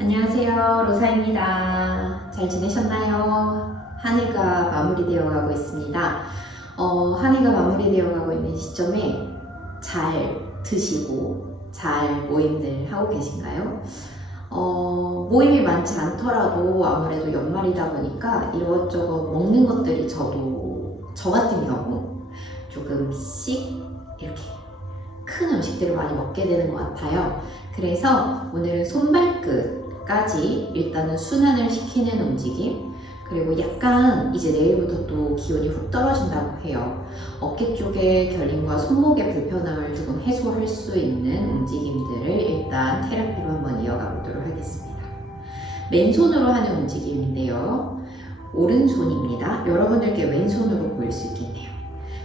안녕하세요. 로사입니다. 잘 지내셨나요? 한 해가 마무리되어 가고 있습니다. 한 해가 마무리되어 가고 있는 시점에 잘 드시고 잘 모임들 하고 계신가요? 모임이 많지 않더라도 아무래도 연말이다 보니까 이것저것 먹는 것들이 저 같은 경우 조금씩 이렇게 큰 음식들을 많이 먹게 되는 것 같아요. 그래서 오늘은 손발끝까지 일단은 순환을 시키는 움직임, 그리고 약간 이제 내일부터 또 기온이 훅 떨어진다고 해요. 어깨 쪽에 결림과 손목의 불편함을 조금 해소할 수 있는 움직임들을 일단 테라피로 한번 이어가 보도록 하겠습니다. 맨손으로 하는 움직임인데요. 오른손입니다. 여러분들께 왼손으로 보일 수 있겠네요.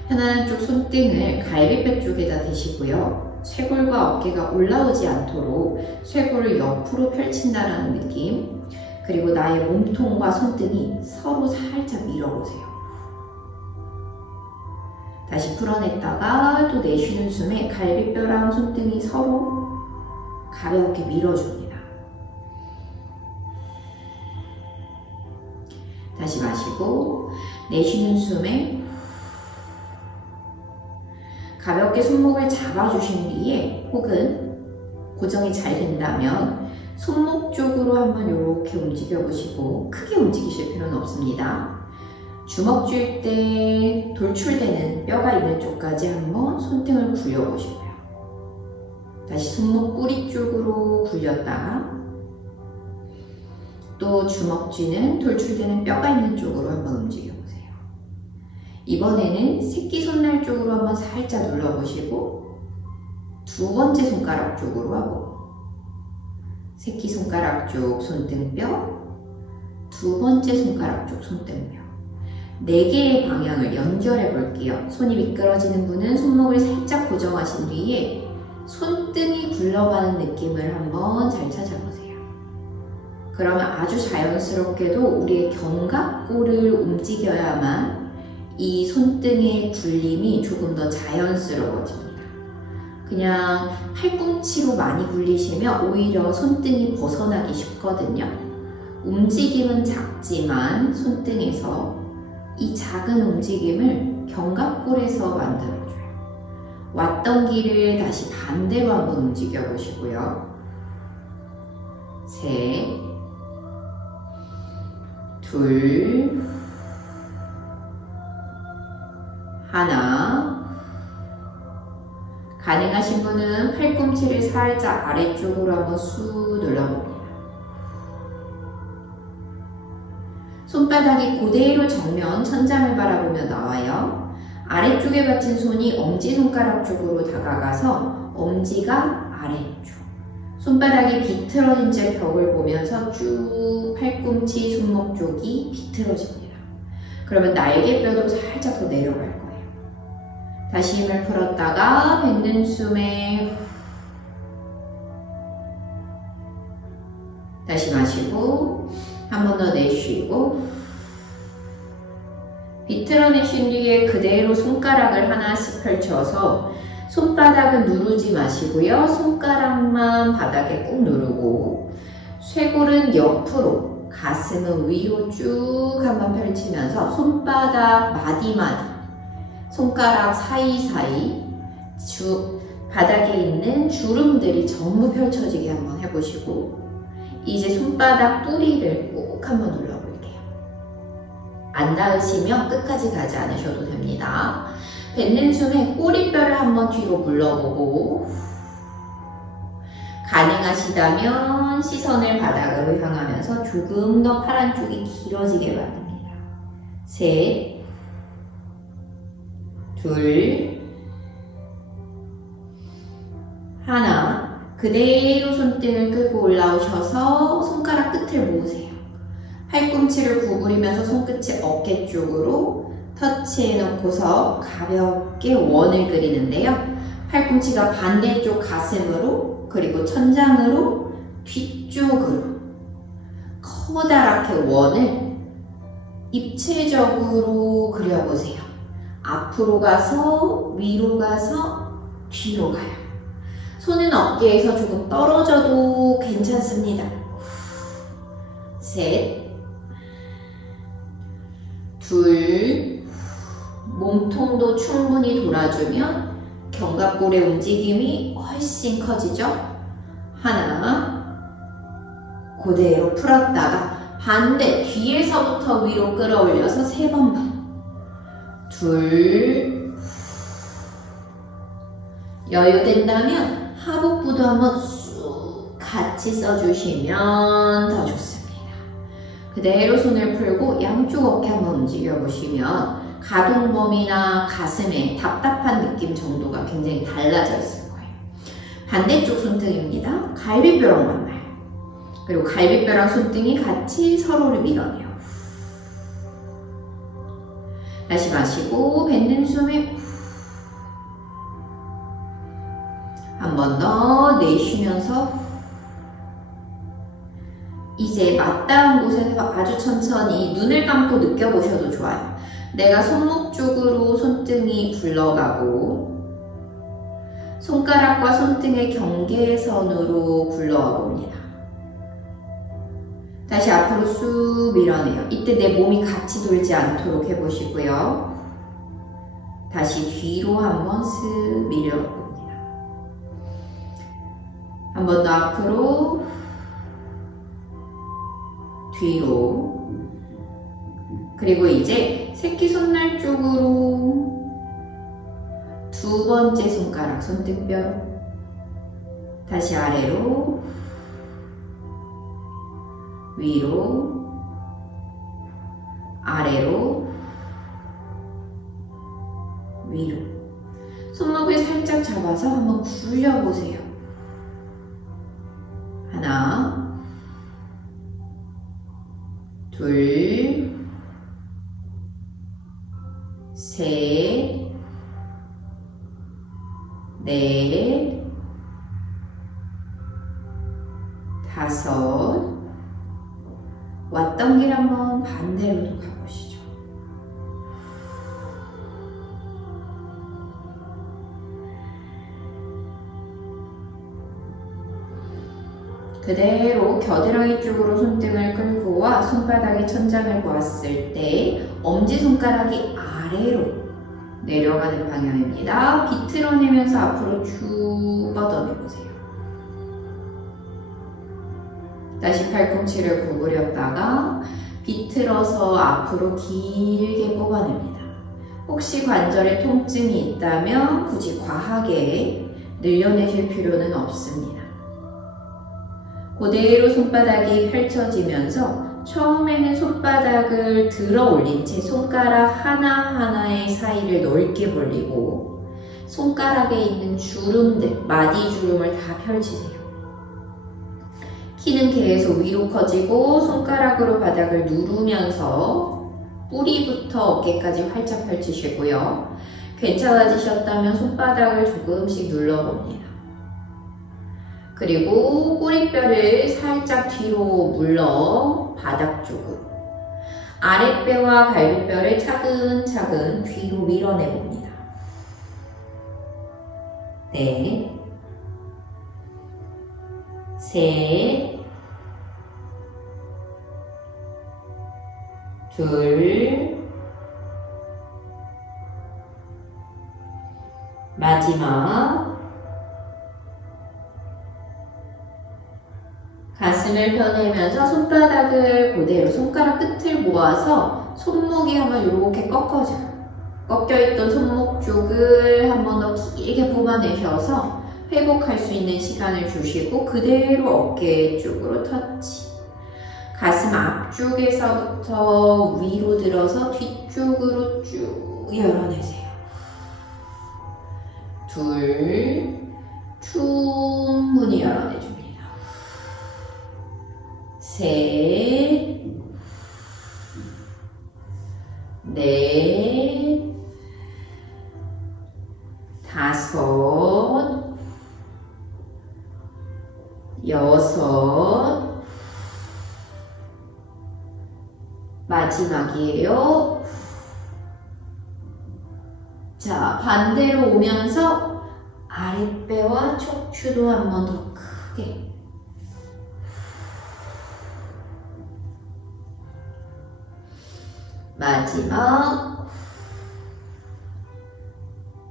편안한 쪽 손등을 갈비뼈 쪽에다 대시고요. 쇄골과 어깨가 올라오지 않도록 쇄골을 옆으로 펼친다는 느낌, 그리고 나의 몸통과 손등이 서로 살짝 밀어보세요. 다시 풀어냈다가 또 내쉬는 숨에 갈비뼈랑 손등이 서로 가볍게 밀어줍니다. 다시 마시고 내쉬는 숨에 가볍게 손목을 잡아주신 뒤에, 혹은 고정이 잘 된다면 손목 쪽으로 한번 이렇게 움직여 보시고, 크게 움직이실 필요는 없습니다. 주먹 쥘 때 돌출되는 뼈가 있는 쪽까지 한번 손등을 굴려 보시고요. 다시 손목 뿌리 쪽으로 굴렸다가 또 주먹 쥐는 돌출되는 뼈가 있는 쪽으로 한번 움직여 보세요. 이번에는 새끼손날 쪽으로 한번 살짝 눌러보시고, 두 번째 손가락 쪽으로 하고, 새끼손가락 쪽 손등뼈, 두 번째 손가락 쪽 손등뼈, 4개의 방향을 연결해 볼게요. 손이 미끄러지는 분은 손목을 살짝 고정하신 뒤에 손등이 굴러가는 느낌을 한번 잘 찾아보세요. 그러면 아주 자연스럽게도 우리의 견갑골을 움직여야만 이 손등의 굴림이 조금 더 자연스러워집니다. 그냥 팔꿈치로 많이 굴리시면 오히려 손등이 벗어나기 쉽거든요. 움직임은 작지만 손등에서 이 작은 움직임을 견갑골에서 만들어줘요. 왔던 길을 다시 반대로 한번 움직여 보시고요. 셋, 둘, 하나. 가능하신 분은 팔꿈치를 살짝 아래쪽으로 한번 쑥 눌러봅니다. 손바닥이 그대로 정면 천장을 바라보며 나와요. 아래쪽에 받친 손이 엄지손가락 쪽으로 다가가서 엄지가 아래쪽, 손바닥이 비틀어진 채 벽을 보면서 쭉 팔꿈치, 손목 쪽이 비틀어집니다. 그러면 날개뼈도 살짝 더 내려갈 거예요. 다시 힘을 풀었다가 뱉는 숨에 다시 마시고 한 번 더 내쉬고, 비틀어내신 뒤에 그대로 손가락을 하나씩 펼쳐서 손바닥은 누르지 마시고요. 손가락만 바닥에 꾹 누르고, 쇄골은 옆으로, 가슴은 위로 쭉 한번 펼치면서 손바닥 마디마디, 손가락 사이사이 바닥에 있는 주름들이 전부 펼쳐지게 한번 해보시고, 이제 손바닥 뿌리를 꾹 한번 눌러볼게요. 안 닿으시면 끝까지 가지 않으셔도 됩니다. 뱉는 숨에 꼬리뼈를 한번 뒤로 물러보고, 가능하시다면 시선을 바닥으로 향하면서 조금 더 팔 안쪽이 길어지게 만듭니다. 셋, 둘, 하나. 그대로 손등을 끌고 올라오셔서 손가락 끝을 모으세요. 팔꿈치를 구부리면서 손끝이 어깨 쪽으로 터치해 놓고서 가볍게 원을 그리는데요. 팔꿈치가 반대쪽 가슴으로, 그리고 천장으로, 뒤쪽으로 커다랗게 원을 입체적으로 그려보세요. 앞으로 가서, 위로 가서, 뒤로 가요. 손은 어깨에서 조금 떨어져도 괜찮습니다. 셋, 둘, 몸통도 충분히 돌아주면 견갑골의 움직임이 훨씬 커지죠? 하나, 그대로 풀었다가 반대 뒤에서부터 위로 끌어올려서 3번 반. 둘, 여유 된다면 하복부도 한번 쑥 같이 써주시면 더 좋습니다. 그대로 손을 풀고 양쪽 어깨 한번 움직여 보시면 가동 범위나 가슴에 답답한 느낌 정도가 굉장히 달라져 있을 거예요. 반대쪽 손등입니다. 갈비뼈랑 만나요. 그리고 갈비뼈랑 손등이 같이 서로를 밀어내요. 다시 마시고 뱉는 숨에 한 번 더 내쉬면서 이제 맞닿은 곳에서 아주 천천히 눈을 감고 느껴보셔도 좋아요. 내가 손목 쪽으로 손등이 굴러가고 손가락과 손등의 경계선으로 굴러가 봅니다. 다시 앞으로 쑥 밀어내요. 이때 내 몸이 같이 돌지 않도록 해보시고요. 다시 뒤로 한번 슥 밀어봅니다. 한 번 더 앞으로, 뒤로, 그리고 이제 새끼손날 쪽으로 2번째 손가락 손등뼈, 다시 아래로, 위로, 아래로, 위로. 손목을 살짝 잡아서 한번 굴려보세요. 하나, 둘, 셋, 넷, 다섯. 왔던 길 한번 반대로도 가보시죠. 그대로 겨드랑이 쪽으로 손등을 끌고 와 손바닥이 천장을 보았을 때 엄지손가락이 아래로 내려가는 방향입니다. 비틀어내면서 앞으로 쭉 뻗어내보세요. 다시 팔꿈치를 구부렸다가 비틀어서 앞으로 길게 뽑아냅니다. 혹시 관절에 통증이 있다면 굳이 과하게 늘려내실 필요는 없습니다. 그대로 손바닥이 펼쳐지면서 처음에는 손바닥을 들어 올린 채 손가락 하나하나의 사이를 넓게 벌리고 손가락에 있는 주름들, 마디주름을 다 펼치세요. 키는 계속 위로 커지고 손가락으로 바닥을 누르면서 뿌리부터 어깨까지 활짝 펼치시고요. 괜찮아지셨다면 손바닥을 조금씩 눌러봅니다. 그리고 꼬리뼈를 살짝 뒤로 물러 바닥 쪽으로 아랫배와 갈비뼈를 차근차근 뒤로 밀어내봅니다. 넷, 셋, 둘, 마지막 가슴을 펴내면서 손바닥을 그대로 손가락 끝을 모아서 손목이 한번 이렇게 꺾어져요. 꺾여있던 손목 쪽을 한 번 더 길게 뽑아내셔서 회복할 수 있는 시간을 주시고 그대로 어깨 쪽으로 터치. 가슴 앞쪽에서부터 위로 들어서 뒤쪽으로 쭉 열어내세요. 둘, 충분히 열어내줍니다. 셋, 넷, 다섯, 여섯, 마지막이에요. 자, 반대로 오면서 아랫배와 척추도 한 번 더 크게 마지막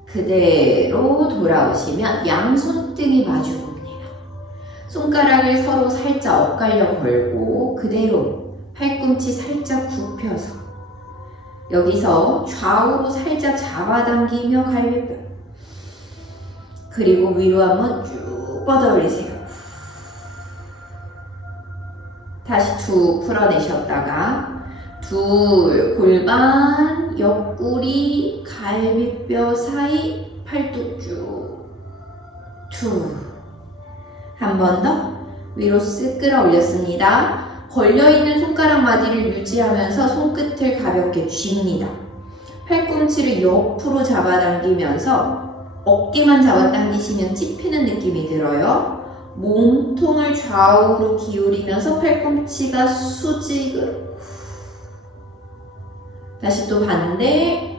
그대로 돌아오시면 양손등이 마주 봅니다. 손가락을 서로 살짝 엇갈려 걸고 그대로 팔꿈치 살짝 굽혀서 여기서 좌우로 살짝 잡아당기며 갈비뼈 그리고 위로 한번 쭉 뻗어 올리세요. 다시 툭 풀어내셨다가 둘, 골반, 옆구리, 갈비뼈 사이 팔뚝 쭉 툭. 한 번 더 위로 쓱 끌어올렸습니다. 걸려있는 손가락 마디를 유지하면서 손끝을 가볍게 쥡니다. 팔꿈치를 옆으로 잡아당기면서 어깨만 잡아당기시면 찝히는 느낌이 들어요. 몸통을 좌우로 기울이면서 팔꿈치가 수직으로. 다시 또 반대.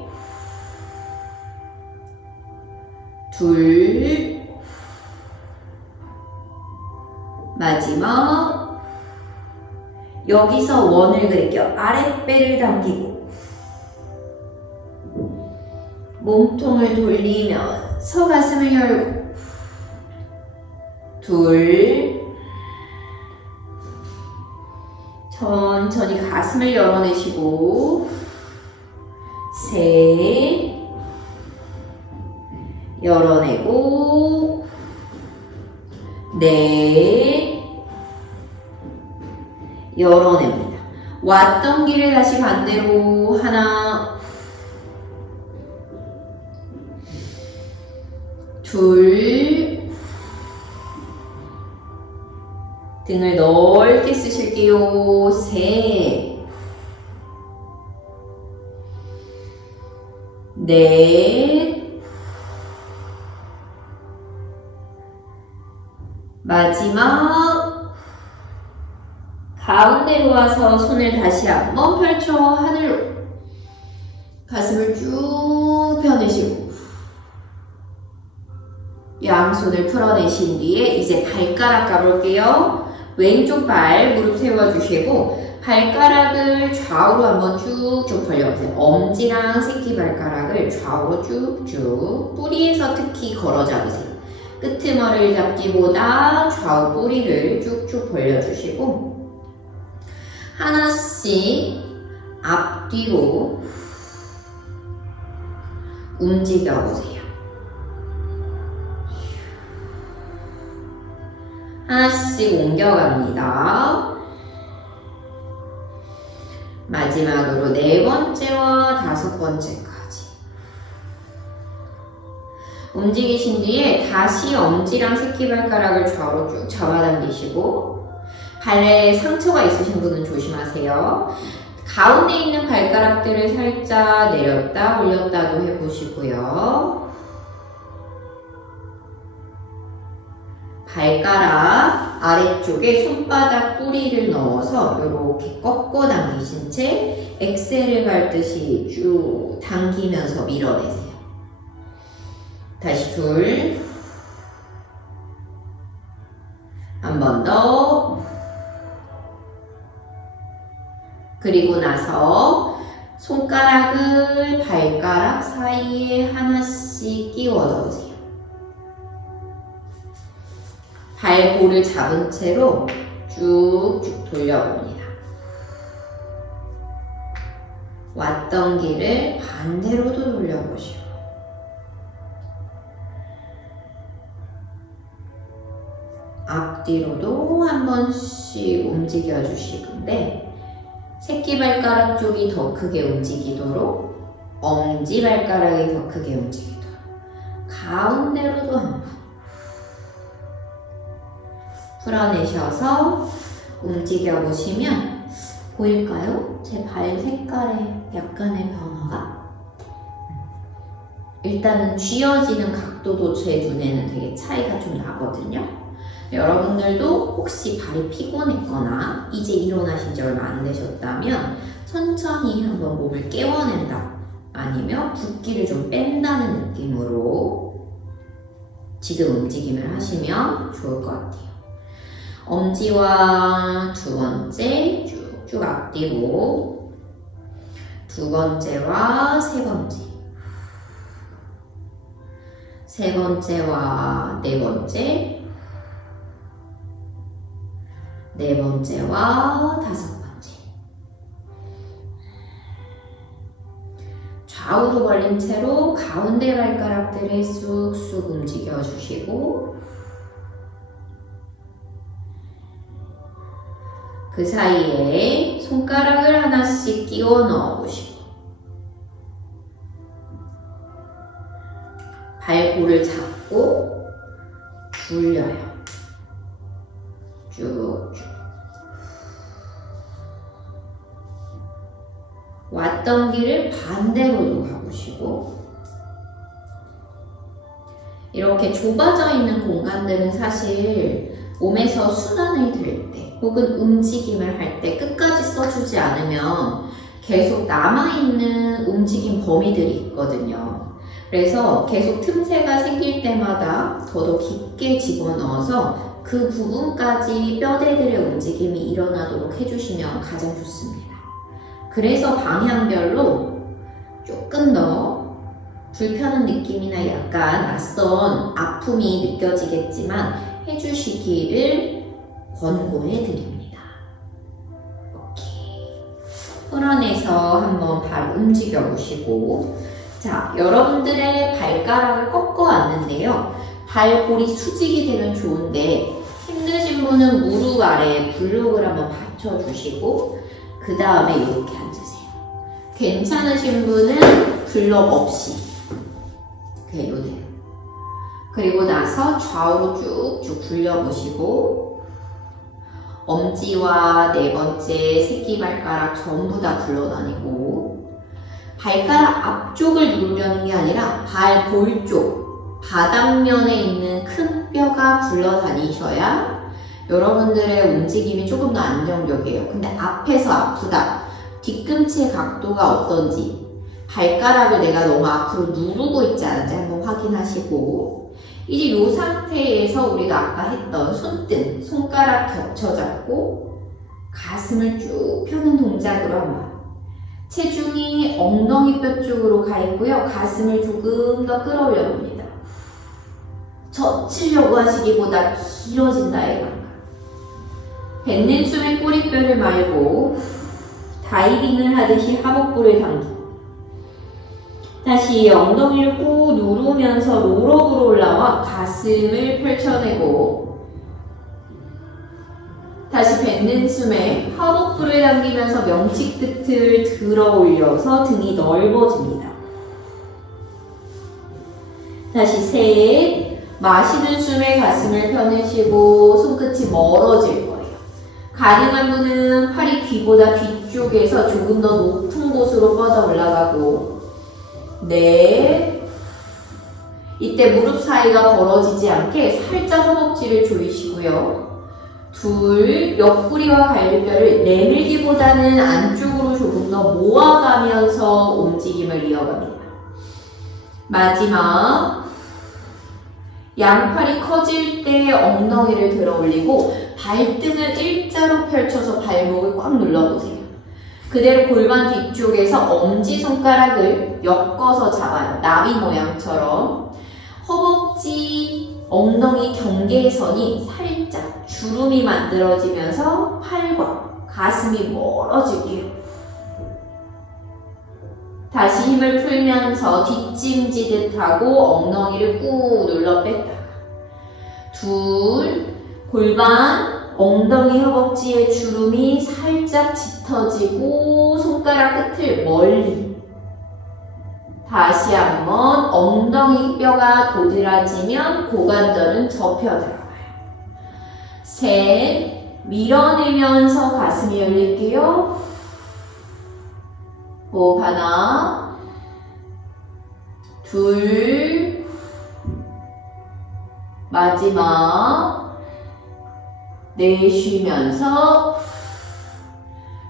둘. 마지막. 여기서 원을 그릴게요. 아랫배를 당기고 몸통을 돌리면서 가슴을 열고 둘. 천천히 가슴을 열어내시고 셋. 열어내고 넷. 열어냅니다. 왔던 길을 다시 반대로 하나 둘. 등을 넓게 쓰실게요. 셋. 넷. 마지막. 가운데로 와서 손을 다시 한번 펼쳐 하늘로. 가슴을 쭉 펴내시고 양손을 풀어내신 뒤에 이제 발가락 가볼게요. 왼쪽 발 무릎 세워주시고 발가락을 좌우로 한번 쭉쭉 벌려보세요. 엄지랑 새끼발가락을 좌우로 쭉쭉 뿌리에서 특히 걸어 잡으세요. 끄트머리를 잡기보다 좌우 뿌리를 쭉쭉 벌려주시고 하나씩 앞뒤로 움직여보세요. 하나씩 옮겨갑니다. 마지막으로 네 번째와 다섯 번째까지 움직이신 뒤에 다시 엄지랑 새끼발가락을 좌우로 쭉 잡아당기시고 발에 상처가 있으신 분은 조심하세요. 가운데 있는 발가락들을 살짝 내렸다 올렸다도 해보시고요. 발가락 아래쪽에 손바닥 뿌리를 넣어서 이렇게 꺾어 당기신 채 엑셀을 밟듯이 쭉 당기면서 밀어내세요. 다시 둘. 한 번 더. 그리고 나서 손가락을 발가락 사이에 하나씩 끼워 넣으세요. 발볼을 잡은 채로 쭉쭉 돌려봅니다. 왔던 길을 반대로도 돌려보시고 앞뒤로도 한 번씩 움직여 주시는데 새끼발가락 쪽이 더 크게 움직이도록 엄지발가락이 더 크게 움직이도록 가운데로도 한 번 풀어내셔서 움직여 보시면 보일까요? 제 발 색깔에 약간의 변화가? 일단은 쥐어지는 각도도 제 눈에는 되게 차이가 좀 나거든요. 여러분들도 혹시 발이 피곤했거나 이제 일어나신 지 얼마 안 되셨다면 천천히 한번 몸을 깨워낸다 아니면 붓기를 좀 뺀다는 느낌으로 지금 움직임을 하시면 좋을 것 같아요. 엄지와 두 번째 쭉쭉 앞뒤로 두 번째와 세 번째. 세 번째와 네 번째. 네 번째와 다섯 번째. 좌우로 벌린 채로 가운데 발가락들을 쑥쑥 움직여 주시고 그 사이에 손가락을 하나씩 끼워 넣어 보시고 발골을 잡고 굴려요. 쭉쭉. 왔던 길을 반대로도 가보시고 이렇게 좁아져 있는 공간들은 사실 몸에서 순환을 들 때 혹은 움직임을 할 때 끝까지 써주지 않으면 계속 남아있는 움직임 범위들이 있거든요. 그래서 계속 틈새가 생길 때마다 더더 깊게 집어넣어서 그 부분까지 뼈대들의 움직임이 일어나도록 해주시면 가장 좋습니다. 그래서 방향별로 조금 더 불편한 느낌이나 약간 낯선 아픔이 느껴지겠지만 해주시기를 권고해 드립니다. 오케이. 풀어내서 한번 발 움직여 보시고 자, 여러분들의 발가락을 꺾어 왔는데요. 발골이 수직이 되면 좋은데 힘드신 분은 무릎 아래에 블록을 한번 받쳐주시고 그 다음에 이렇게 앉으세요. 괜찮으신 분은 블록 없이 이대로. 그리고 나서 좌우로 쭉쭉 굴려보시고 엄지와 네 번째 새끼발가락 전부 다 굴러다니고 발가락 앞쪽을 누르려는 게 아니라 발볼 쪽 바닥면에 있는 큰 뼈가 굴러다니셔야 여러분들의 움직임이 조금 더 안정적이에요. 근데 앞에서 아프다, 뒤꿈치의 각도가 어떤지, 발가락을 내가 너무 앞으로 누르고 있지 않은지 한번 확인하시고 이제 이 상태에서 우리가 아까 했던 손등, 손가락 겹쳐 잡고 가슴을 쭉 펴는 동작으로 한번 체중이 엉덩이 뼈 쪽으로 가 있고요. 가슴을 조금 더 끌어올려 봅니다. 젖히려고 하시기보다 길어진다의 감각. 뱉는 숨에 꼬리뼈를 말고 다이빙을 하듯이 하복부를 당기고 다시 엉덩이를 꾹 누르면서 롤업으로 올라와 가슴을 펼쳐내고 다시 뱉는 숨에 하복부를 당기면서 명치 끝을 들어 올려서 등이 넓어집니다. 다시 셋, 마시는 숨에 가슴을 펴내시고 손끝이 멀어질 거예요. 가능한 분은 팔이 귀보다 뒤쪽에서 조금 더 높은 곳으로 뻗어 올라가고 넷, 이때 무릎 사이가 벌어지지 않게 살짝 허벅지를 조이시고요. 둘, 옆구리와 갈비뼈를 내밀기보다는 안쪽으로 조금 더 모아가면서 움직임을 이어갑니다. 마지막, 양팔이 커질 때 엉덩이를 들어 올리고 발등을 일자로 펼쳐서 발목을 꽉 눌러보세요. 그대로 골반 뒤쪽에서 엄지손가락을 엮어서 잡아요. 나비 모양처럼. 허벅지, 엉덩이 경계선이 살짝 주름이 만들어지면서 팔과 가슴이 멀어질게요. 다시 힘을 풀면서 뒷짐지듯 하고 엉덩이를 꾹 눌러 뺐다가 둘, 골반, 엉덩이 허벅지의 주름이 살짝 짙어지고 손가락 끝을 멀리 다시 한번 엉덩이 뼈가 도드라지면 고관절은 접혀 들어가요. 셋, 밀어내면서 가슴이 열릴게요. 호흡 하나, 둘, 마지막 내쉬면서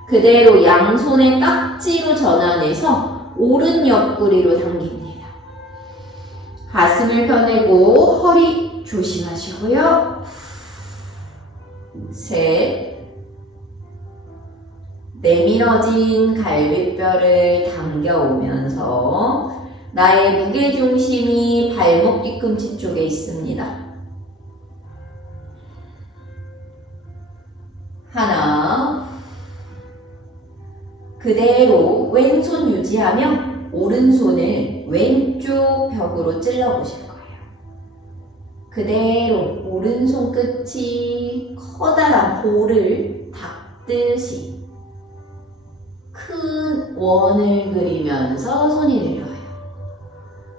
그대로 양손의 깍지로 전환해서 오른 옆구리로 당깁니다. 가슴을 펴내고 허리 조심하시고요. 셋, 내밀어진 갈비뼈를 당겨오면서 나의 무게중심이 발목 뒤꿈치 쪽에 있습니다. 하나, 그대로 왼손 유지하며 오른손을 왼쪽 벽으로 찔러보실 거예요. 그대로 오른손 끝이 커다란 볼을 닦듯이 큰 원을 그리면서 손이 내려와요.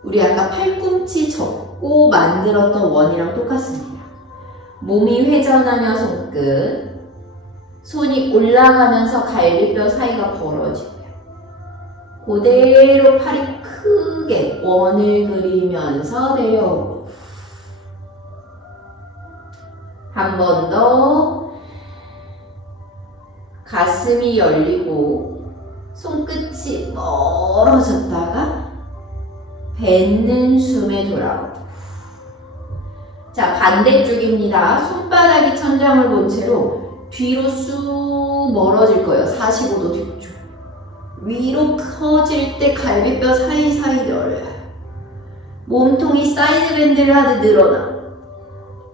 우리 아까 팔꿈치 접고 만들었던 원이랑 똑같습니다. 몸이 회전하며 손끝, 손이 올라가면서 갈비뼈 사이가 벌어지고요. 그대로 팔이 크게 원을 그리면서 내려오고, 한 번 더 가슴이 열리고 손끝이 멀어졌다가 뱉는 숨에 돌아오고. 자, 반대쪽입니다. 손바닥이 천장을 본 채로 뒤로 쑥 멀어질 거예요. 45도 뒤쪽. 위로 커질 때 갈비뼈 사이사이 열려요. 몸통이 사이드밴드를 하듯 늘어나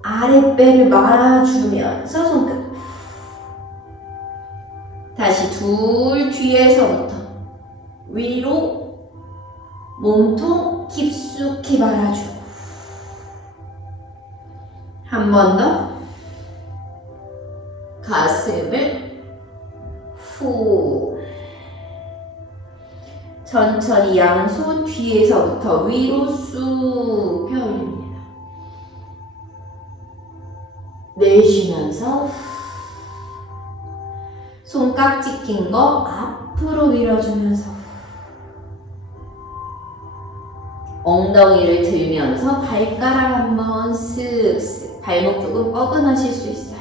아랫배를 말아주면서 손끝. 다시 둘 뒤에서부터 위로 몸통 깊숙이 말아주고. 한 번 더. 가슴을 후. 천천히 양손 뒤에서부터 위로 쑥 펴올립니다. 내쉬면서 손깍지 낀 거 앞으로 밀어주면서 엉덩이를 들면서 발가락 한번 쓱쓱. 발목 쪽은 뻐근하실 수 있어요.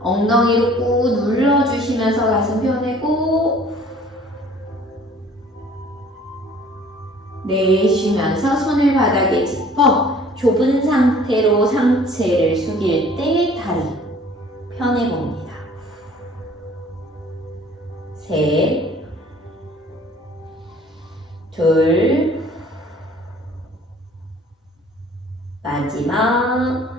엉덩이로 꾹 눌러주시면서 가슴 펴내고 내쉬면서 손을 바닥에 짚어 좁은 상태로 상체를 숙일 때 다리 펴내봅니다. 셋, 둘, 마지막.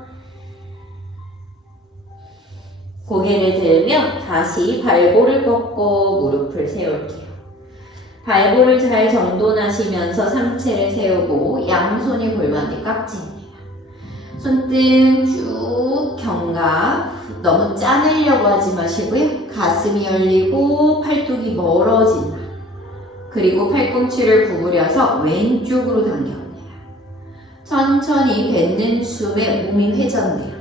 고개를 들며 다시 발볼을 꺾고 무릎을 세울게요. 발볼을 잘 정돈하시면서 상체를 세우고 양손이 골반뒤 깍지입니다. 손등 쭉 견갑. 너무 짜내려고 하지 마시고요. 가슴이 열리고 팔뚝이 멀어진다. 그리고 팔꿈치를 구부려서 왼쪽으로 당겨옵니다. 천천히 뱉는 숨에 몸이 회전돼요.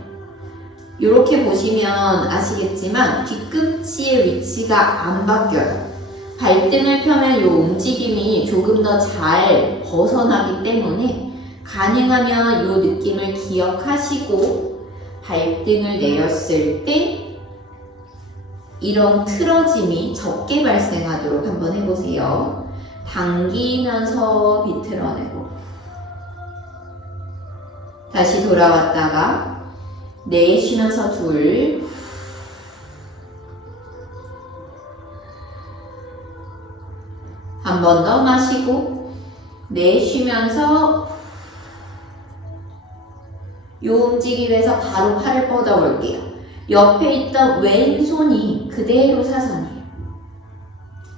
이렇게 보시면 아시겠지만 뒤꿈치의 위치가 안 바뀌어요. 발등을 펴면 이 움직임이 조금 더 잘 벗어나기 때문에 가능하면 이 느낌을 기억하시고 발등을 내렸을 때 이런 틀어짐이 적게 발생하도록 한번 해보세요. 당기면서 비틀어내고 다시 돌아왔다가 내쉬면서 둘, 한 번 더 마시고 내쉬면서 이 움직임에서 바로 팔을 뻗어 볼게요. 옆에 있던 왼손이 그대로 사선이에요.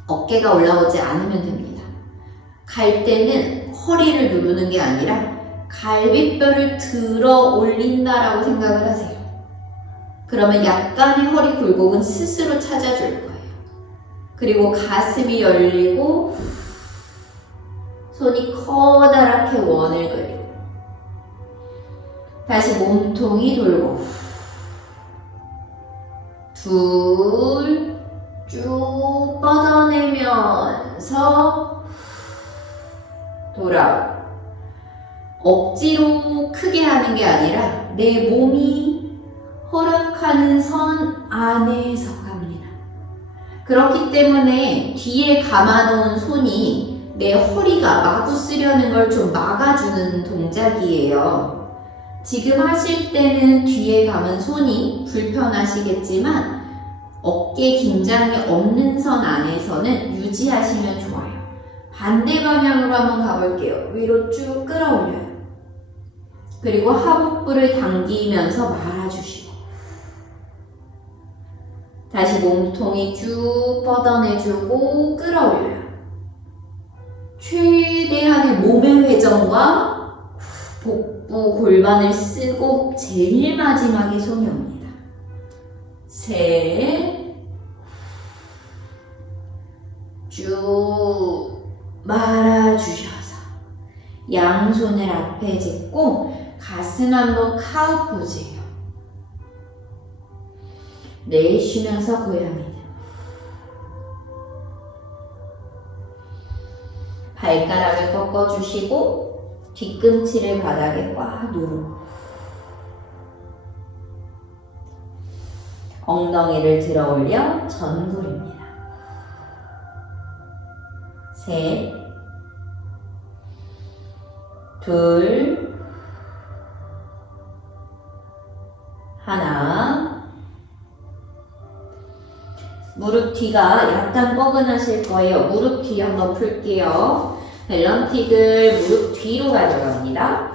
어깨가 올라오지 않으면 됩니다. 갈 때는 허리를 누르는 게 아니라 갈비뼈를 들어 올린다라고 생각을 하세요. 그러면 약간의 허리 굴곡은 스스로 찾아줄 거예요. 그리고 가슴이 열리고 손이 커다랗게 원을 그리고 다시 몸통이 돌고 둘 쭉 뻗어내면서 돌아오고 억지로 크게 하는 게 아니라 내 몸이 허락하는 선 안에서 갑니다. 그렇기 때문에 뒤에 감아놓은 손이 내 허리가 마구 쓰려는 걸 좀 막아주는 동작이에요. 지금 하실 때는 뒤에 감은 손이 불편하시겠지만 어깨 긴장이 없는 선 안에서는 유지하시면 좋아요. 반대 방향으로 한번 가볼게요. 위로 쭉 끌어올려요. 그리고 하복부를 당기면서 말아주시고 다시 몸통이 쭉 뻗어내주고 끌어올려요. 최대한의 몸의 회전과 복부 골반을 쓰고 제일 마지막에 손이 옵니다. 셋, 쭉 말아주셔서 양손을 앞에 짚고 가슴 한번 카우 포즈예요. 내쉬면서 고양이. 발가락을 꺾어주시고 뒤꿈치를 바닥에 꽉 누르고 엉덩이를 들어 올려 전굴입니다. 셋, 둘, 하나. 무릎 뒤가 약간 뻐근하실 거예요. 무릎 뒤 한번 풀게요. 벨런틱을 무릎 뒤로 가져갑니다.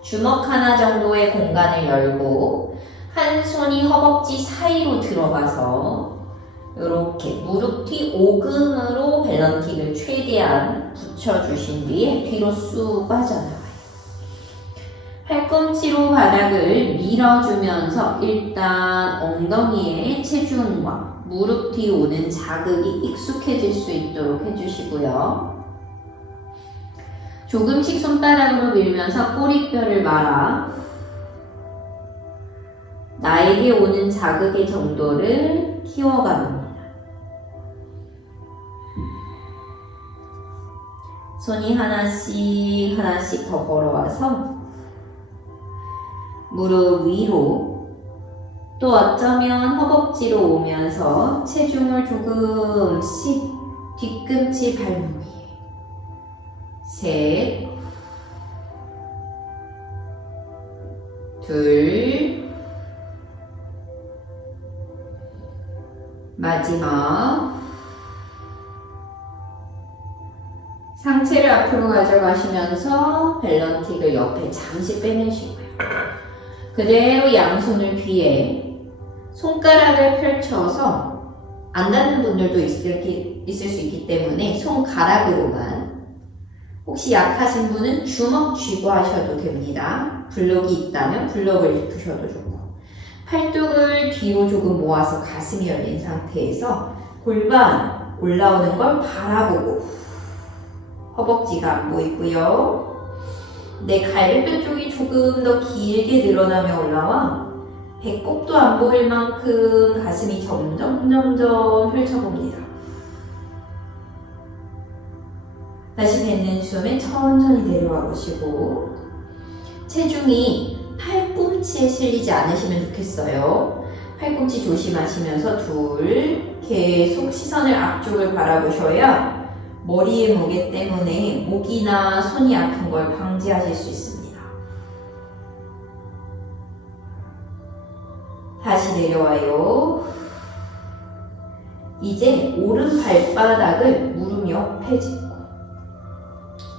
주먹 하나 정도의 공간을 열고 한 손이 허벅지 사이로 들어가서 이렇게 무릎 뒤 오금으로 벨런틱을 최대한 붙여주신 뒤에 뒤로 쑥 빠져나와요. 팔꿈치로 바닥을 밀어주면서 일단 엉덩이에 체중과 무릎 뒤 오는 자극이 익숙해질 수 있도록 해주시고요. 조금씩 손바닥으로 밀면서 꼬리뼈를 말아 나에게 오는 자극의 정도를 키워갑니다. 손이 하나씩 하나씩 더 걸어와서 무릎 위로 또 어쩌면 허벅지로 오면서 체중을 조금씩 뒤꿈치 발목 위에 셋, 둘, 마지막 상체를 앞으로 가져가시면서 벨런틱을 옆에 잠시 빼내시고요. 그대로 양손을 뒤에 손가락을 펼쳐서 안 닿는 분들도 있을 수 있기 때문에 손가락으로만 혹시 약하신 분은 주먹 쥐고 하셔도 됩니다. 블록이 있다면 블록을 짚으셔도 좋고 팔뚝을 뒤로 조금 모아서 가슴이 열린 상태에서 골반 올라오는 걸 바라보고 허벅지가 안 보이고요. 내 갈비뼈 쪽이 조금 더 길게 늘어나며 올라와 배꼽도 안 보일 만큼 가슴이 점점 펼쳐봅니다. 다시 뱉는 숨에 천천히 내려와 보시고 체중이 팔꿈치에 실리지 않으시면 좋겠어요. 팔꿈치 조심하시면서 둘, 계속 시선을 앞쪽을 바라보셔야 머리의 무게 때문에 목이나 손이 아픈 걸 방지하실 수 있습니다. 다시 내려와요. 이제 오른 발바닥을 무릎 옆에 짚고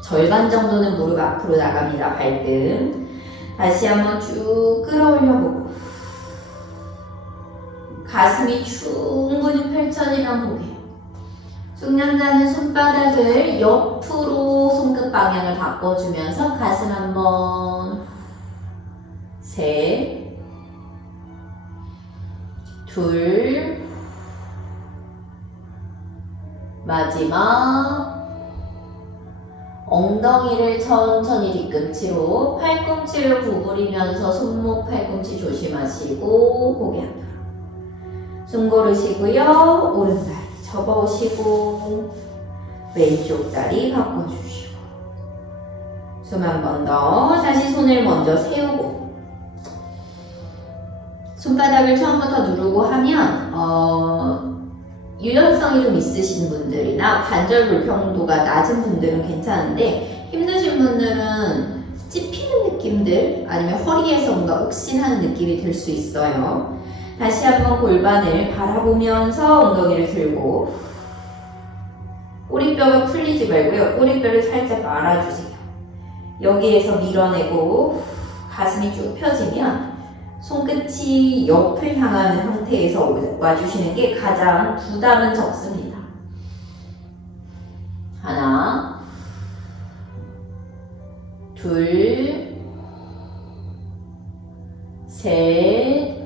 절반 정도는 무릎 앞으로 나갑니다. 발등. 다시 한번 쭉 끌어올려보고 가슴이 충분히 펼쳐지면 보게 숙련자는 손바닥을 옆으로 손끝 방향을 바꿔주면서 가슴 한번 셋, 둘, 마지막 엉덩이를 천천히 뒤꿈치로 팔꿈치를 구부리면서 손목 팔꿈치 조심하시고 고개 앞으로 숨 고르시고요. 오른발 접어오시고 왼쪽 다리 바꿔주시고 숨 한 번 더. 다시 손을 먼저 세우고 손바닥을 처음부터 누르고 하면 유연성이 좀 있으신 분들이나 관절 불평도가 낮은 분들은 괜찮은데 힘드신 분들은 찝히는 느낌들 아니면 허리에서 뭔가 욱신하는 느낌이 들 수 있어요. 다시 한번 골반을 바라보면서 엉덩이를 들고 꼬리뼈가 풀리지 말고요. 꼬리뼈를 살짝 말아주세요. 여기에서 밀어내고 가슴이 쭉 펴지면 손끝이 옆을 향하는 상태에서 와주시는 게 가장 부담은 적습니다. 하나, 둘, 셋,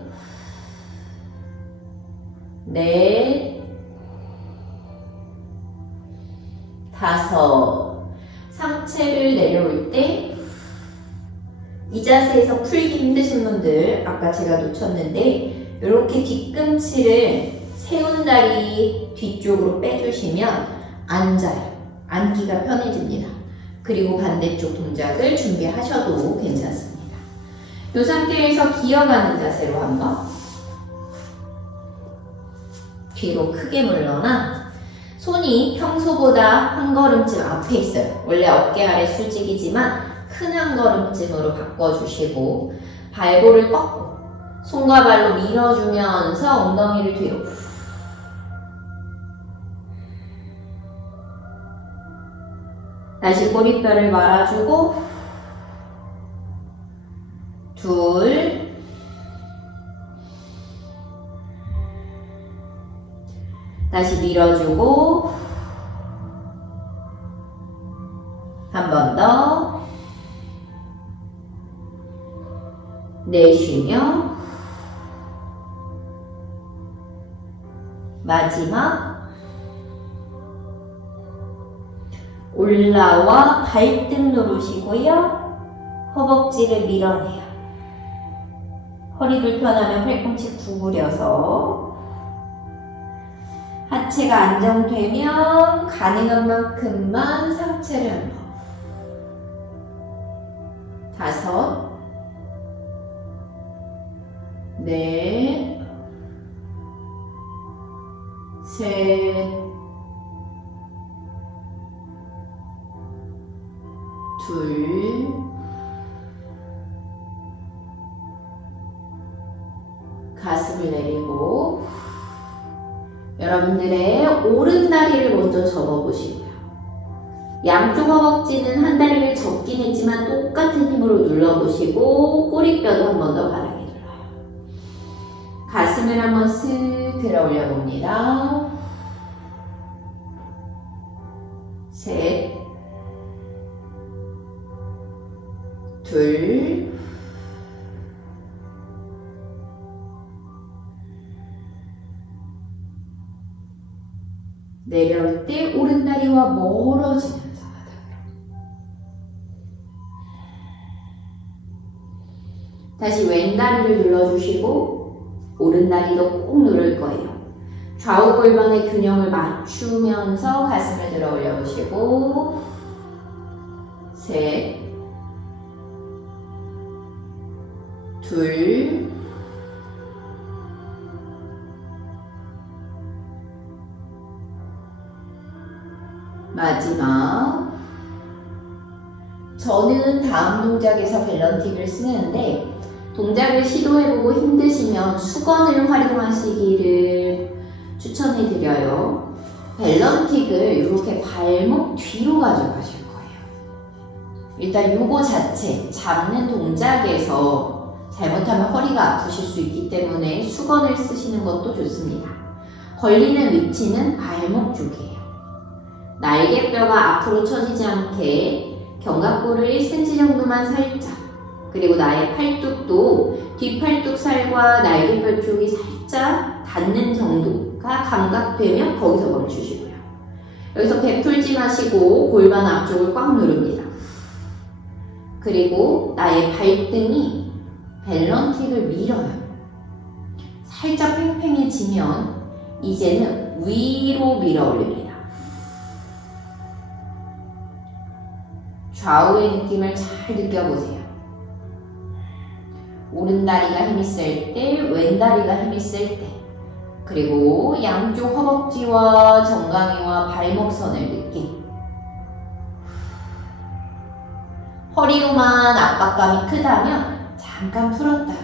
넷, 다섯. 상체를 내려올 때 이 자세에서 풀기 힘드신 분들, 아까 제가 놓쳤는데 이렇게 뒤꿈치를 세운 다리 뒤쪽으로 빼주시면 앉아요. 앉기가 편해집니다. 그리고 반대쪽 동작을 준비하셔도 괜찮습니다. 이 상태에서 기어가는 자세로 한번 뒤로 크게 물러나 손이 평소보다 한 걸음쯤 앞에 있어요. 원래 어깨 아래 수직이지만 큰 한 걸음쯤으로 바꿔주시고 발볼을 꺾고 손과 발로 밀어주면서 엉덩이를 뒤로 다시 꼬리뼈를 말아주고 둘 다시 밀어주고 한 번 더 내쉬며 마지막 올라와 발등 누르시고요. 허벅지를 밀어내요. 허리 불편하면 팔꿈치 구부려서 하체가 안정되면 가능한 만큼만 상체를 한번 다섯 넷 셋 둘 가슴을 내리고 여러분들의 오른 다리를 먼저 접어보시고요. 양쪽 허벅지는 한 다리를 접긴 했지만 똑같은 힘으로 눌러보시고 꼬리뼈도 한 번 더 바닥에 눌러요. 가슴을 한번 쓱 들어 올려봅니다. 셋 둘 내려올 때 오른다리와 멀어지면서 바닥으로 다시 왼다리를 눌러주시고 오른다리도 꼭 누를 거예요. 좌우 골반의 균형을 맞추면서 가슴을 들어 올려보시고 셋 둘 마지막 저는 다음 동작에서 밸런틱을 쓰는데 동작을 시도해보고 힘드시면 수건을 활용하시기를 추천해드려요. 밸런틱을 이렇게 발목 뒤로 가져가실 거예요. 일단 요거 자체 잡는 동작에서 잘못하면 허리가 아프실 수 있기 때문에 수건을 쓰시는 것도 좋습니다. 걸리는 위치는 발목 쪽이에요. 날개뼈가 앞으로 처지지 않게 견갑골을 1cm 정도만 살짝 그리고 나의 팔뚝도 뒷팔뚝 살과 날개뼈 쪽이 살짝 닿는 정도가 감각되면 거기서 멈추시고요. 여기서 베풀지 마시고 골반 앞쪽을 꽉 누릅니다. 그리고 나의 발등이 밸런틱을 밀어요. 살짝 팽팽해지면 이제는 위로 밀어 올립니다. 좌우의 느낌을 잘 느껴보세요. 오른다리가 힘이 셀 때, 왼다리가 힘이 셀 때, 그리고 양쪽 허벅지와 정강이와 발목선을 느끼고 허리로만 압박감이 크다면 잠깐 풀었다가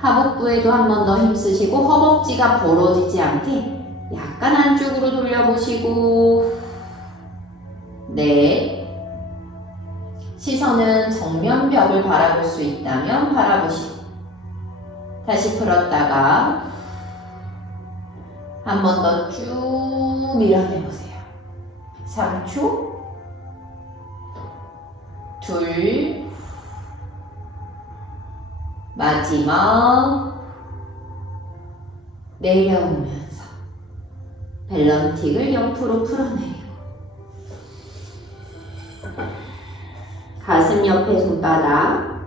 하복부에도 한 번 더 힘쓰시고 허벅지가 벌어지지 않게 약간 안쪽으로 돌려보시고 넷. 시선은 정면 벽을 바라볼 수 있다면 바라보시고 다시 풀었다가 한 번 더 쭉 밀어내보세요. 3초 둘 마지막 내려오면서 벨런틱을 옆으로 풀어내요. 가슴 옆에 손바닥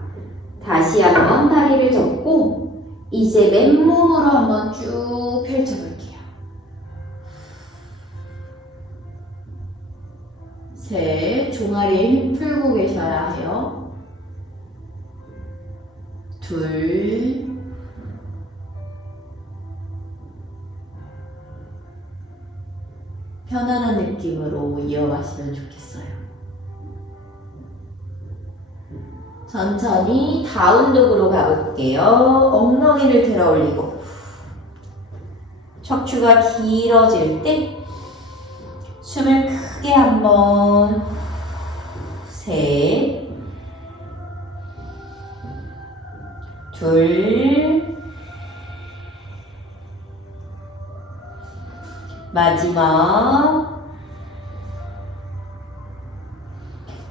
다시 한번 다리를 접고 이제 맨몸으로 한번 쭉 펼쳐볼게요. 셋, 종아리에 힘 풀고 계셔야 해요. 둘 편안한 느낌으로 이어가시면 좋겠어요. 천천히 다운독으로 가볼게요. 엉덩이를 들어 올리고 척추가 길어질 때 숨을 크게 한번 셋 둘 마지막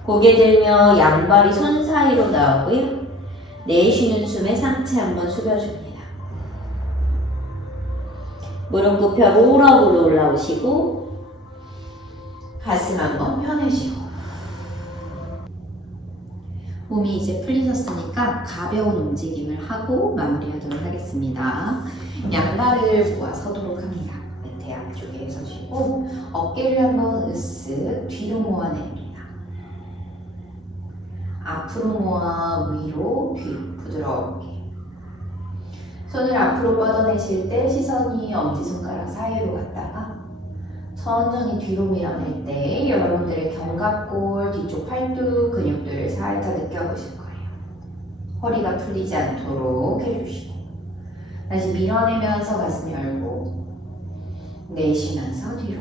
고개 들며 양발이 손 사이로 나오고요. 내쉬는 숨에 상체 한번 숙여줍니다. 무릎 굽혀 롤업으로 올라오시고 가슴 한번 펴내시고 몸이 이제 풀리셨으니까 가벼운 움직임을 하고 마무리하도록 하겠습니다. 양발을 모아 서도록 합니다. 밑에 앞쪽에 서시고 어깨를 한번 으쓱 뒤로 모아냅니다. 앞으로 모아 위로 뒤로 부드럽게 손을 앞으로 뻗어내실 때 시선이 엄지손가락 사이로 갔다가 천천히 뒤로 밀어낼 때 여러분들의 견갑골 뒤쪽 팔뚝 근육들을 살짝 느껴보실 거예요. 허리가 풀리지 않도록 해주시고 다시 밀어내면서 가슴 열고 내쉬면서 뒤로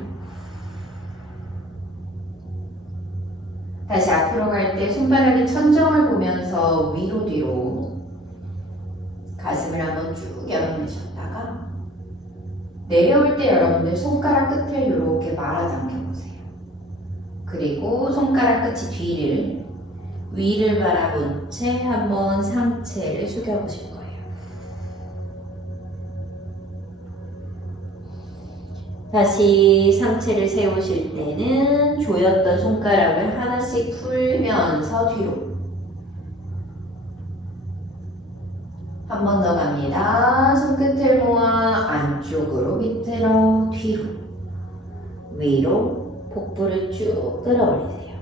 다시 앞으로 갈 때 손바닥이 천정을 보면서 위로 뒤로 가슴을 한번 쭉 열어내셨다가 내려올 때 여러분들 손가락 끝을 이렇게 말아당겨 보세요. 그리고 손가락 끝이 뒤를 위를 바라본 채 한번 상체를 숙여 보실 거예요. 다시 상체를 세우실 때는 조였던 손가락을 하나씩 풀면서 뒤로 한 번 더 갑니다. 손끝을 모아 안쪽으로 밑으로 뒤로 위로 복부를 쭉 끌어올리세요.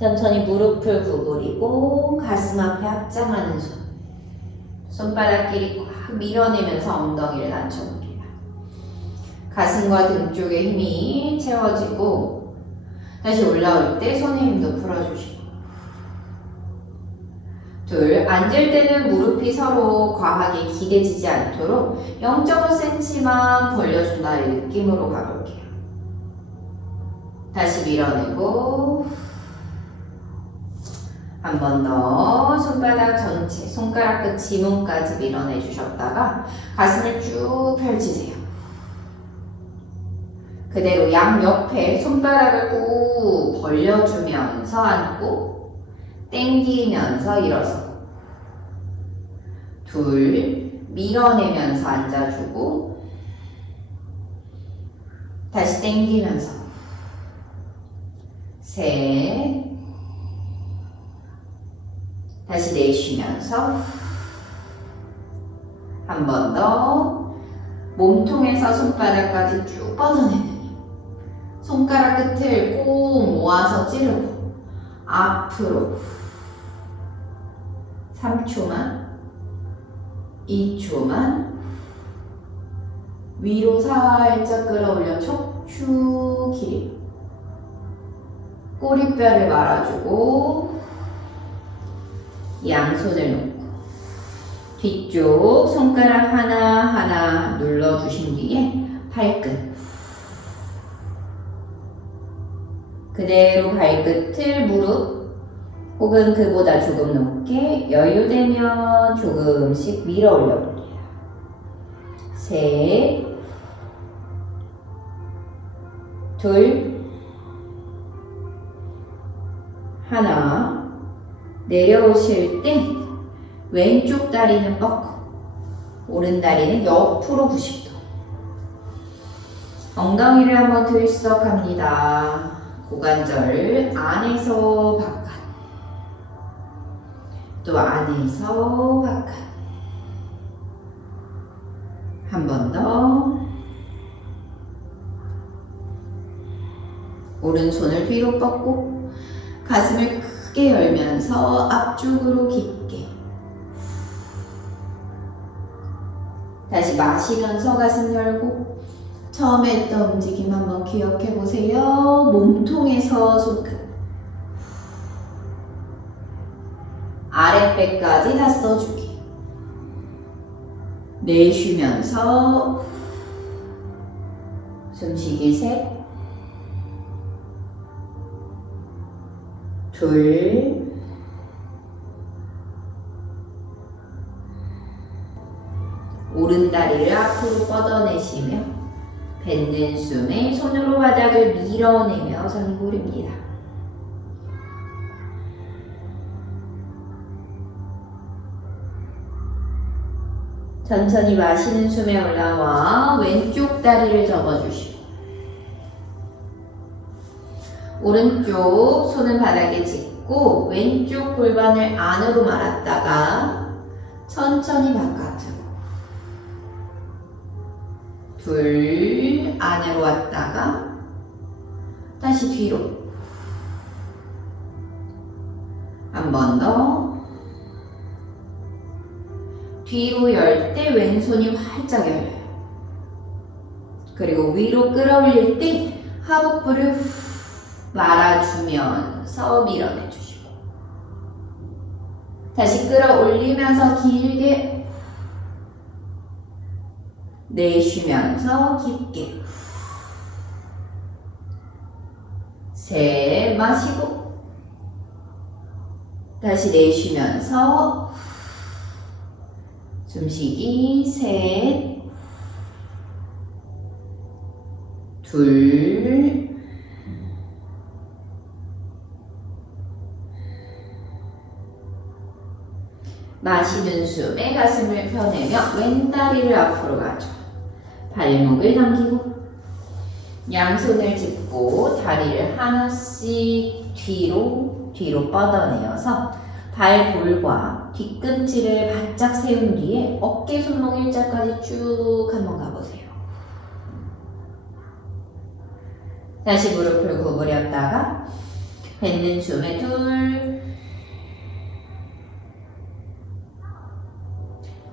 천천히 무릎을 구부리고 가슴 앞에 합장하는 손 손바닥끼리 꽉 밀어내면서 엉덩이를 낮춰봅니다. 가슴과 등 쪽에 힘이 채워지고 다시 올라올 때 손의 힘도 풀어주시고 둘, 앉을 때는 무릎이 서로 과하게 기대지지 않도록 0.5cm만 벌려준다는 느낌으로 가볼게요. 다시 밀어내고 한 번 더 손바닥 전체, 손가락 끝 지문까지 밀어내 주셨다가 가슴을 쭉 펼치세요. 그대로 양옆에 손바닥을 꾹 벌려주면서 앉고 당기면서 일어서 둘, 밀어내면서 앉아주고 다시 당기면서 셋, 다시 내쉬면서 한 번 더 몸통에서 손바닥까지 쭉 뻗어내는 손가락 끝을 꼭 모아서 찌르고 앞으로 3초만 2초만 위로 살짝 끌어올려 척추 길이 꼬리뼈를 말아주고 양손을 놓고 뒤쪽 손가락 하나하나 눌러주신 뒤에 발끝 그대로 발끝을 무릎 혹은 그보다 조금 높게 여유되면 조금씩 밀어 올려볼게요. 셋, 둘, 하나. 내려오실 때 왼쪽 다리는 뻗고 오른 다리는 옆으로 90도. 엉덩이를 한번 들썩합니다. 고관절 안에서 바깥 또 안에서 바깥 한 번 더 오른손을 뒤로 뻗고 가슴을 크게 열면서 앞쪽으로 깊게 다시 마시면서 가슴 열고 처음에 했던 움직임 한번 기억해 보세요. 몸통에서 손끝 아랫배까지 다 써주기. 내쉬면서 숨쉬기 셋, 둘, 오른 다리를 앞으로 뻗어내시며 뱉는 숨에 손으로 바닥을 밀어내며 전굴입니다. 천천히 마시는 숨에 올라와 왼쪽 다리를 접어주시고 오른쪽 손은 바닥에 짚고 왼쪽 골반을 안으로 말았다가 천천히 바깥으로 둘, 안으로 왔다가 다시 뒤로 한 번 더 뒤로 열 때 왼손이 활짝 열려요. 그리고 위로 끌어올릴 때 하복부를 말아주면서 밀어내주시고 다시 끌어올리면서 길게 내쉬면서 깊게 셋 마시고 다시 내쉬면서 숨쉬기 셋, 둘, 마시는 숨에 가슴을 펴내며 왼다리를 앞으로 가죠. 발목을 당기고 양손을 짚고 다리를 하나씩 뒤로 뻗어내어서 발볼과 뒤꿈치를 바짝 세운 뒤에 어깨 손목 일자까지 쭉 한번 가보세요. 다시 무릎을 구부렸다가 뱉는 숨에 둘,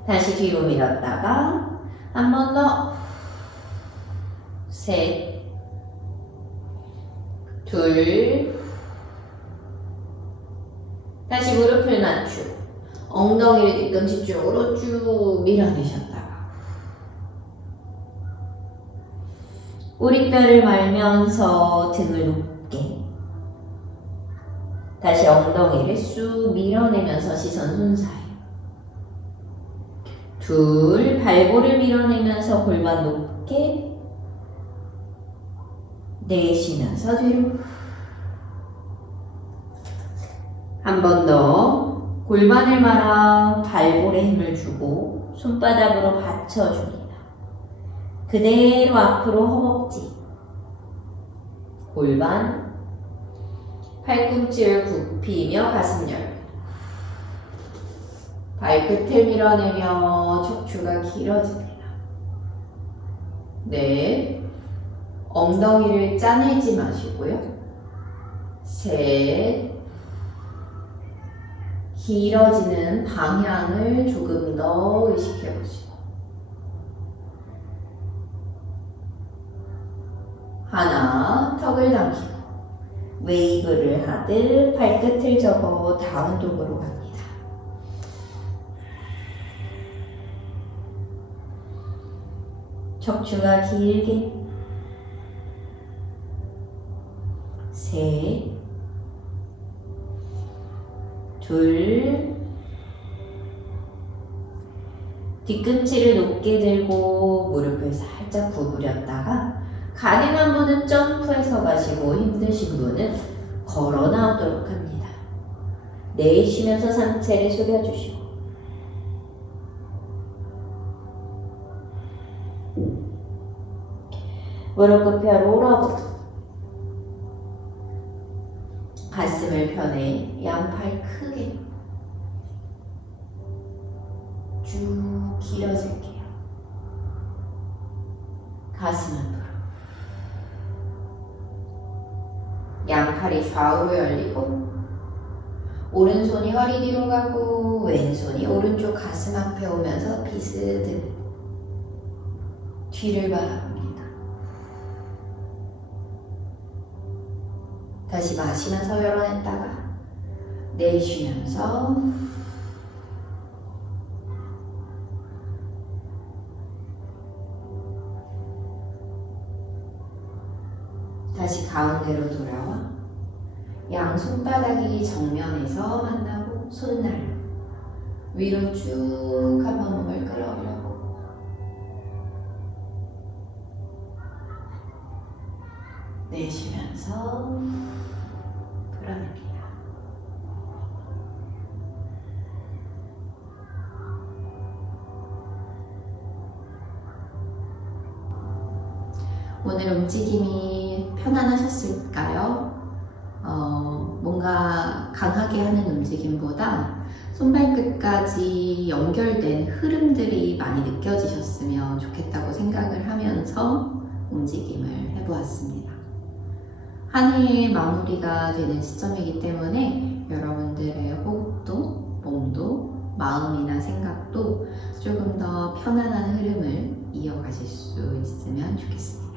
다시 뒤로 밀었다가 한 번 더 셋, 둘, 다시 무릎을 낮추고 엉덩이를 뒤꿈치 쪽으로 쭉 밀어내셨다가 꼬리뼈를 말면서 등을 높게 다시 엉덩이를 쑥 밀어내면서 시선 손 사이 둘, 발볼을 밀어내면서 골반 높게 내쉬면서 뒤로 한 번 더 골반을 말아 발볼에 힘을 주고 손바닥으로 받쳐줍니다. 그대로 앞으로 허벅지, 골반, 팔꿈치를 굽히며 가슴 열고 발끝을 밀어내며 척추가 길어집니다. 넷, 엉덩이를 짜내지 마시고요. 셋, 길어지는 방향을 조금 더 의식해 보시고 하나, 턱을 당기고 웨이브를 하듯 발끝을 접어 다운독으로 갑니다. 척추가 길게. 셋, 둘, 뒤꿈치를 높게 들고 무릎을 살짝 구부렸다가 가능한 분은 점프해서 가시고 힘드신 분은 걸어 나오도록 합니다. 내쉬면서 상체를 숙여주시고 무릎 굽혀 롤업. 가슴을 펴내 양팔 크게 쭉 길어질게요. 가슴 앞으로. 양팔이 좌우로 열리고 오른손이 허리 뒤로 가고 왼손이 오른쪽 가슴 앞에 오면서 비스듬 뒤를 바라봅니다. 다시 마시면서 열어냈다가 내쉬면서 다시 가운데로 돌아와 양 손바닥이 정면에서 만나고 손날 위로 쭉 한번 몸을 끌어오려고 내쉬면서 풀어냅니다. 오늘 움직임이 편안하셨을까요? 뭔가 강하게 하는 움직임보다 손발끝까지 연결된 흐름들이 많이 느껴지셨으면 좋겠다고 생각을 하면서 움직임을 해보았습니다. 한 해의 마무리가 되는 시점이기 때문에 여러분들의 호흡도, 몸도, 마음이나 생각도 조금 더 편안한 흐름을 이어가실 수 있으면 좋겠습니다.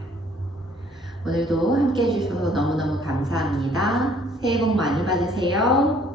오늘도 함께 해주셔서 너무너무 감사합니다. 새해 복 많이 받으세요.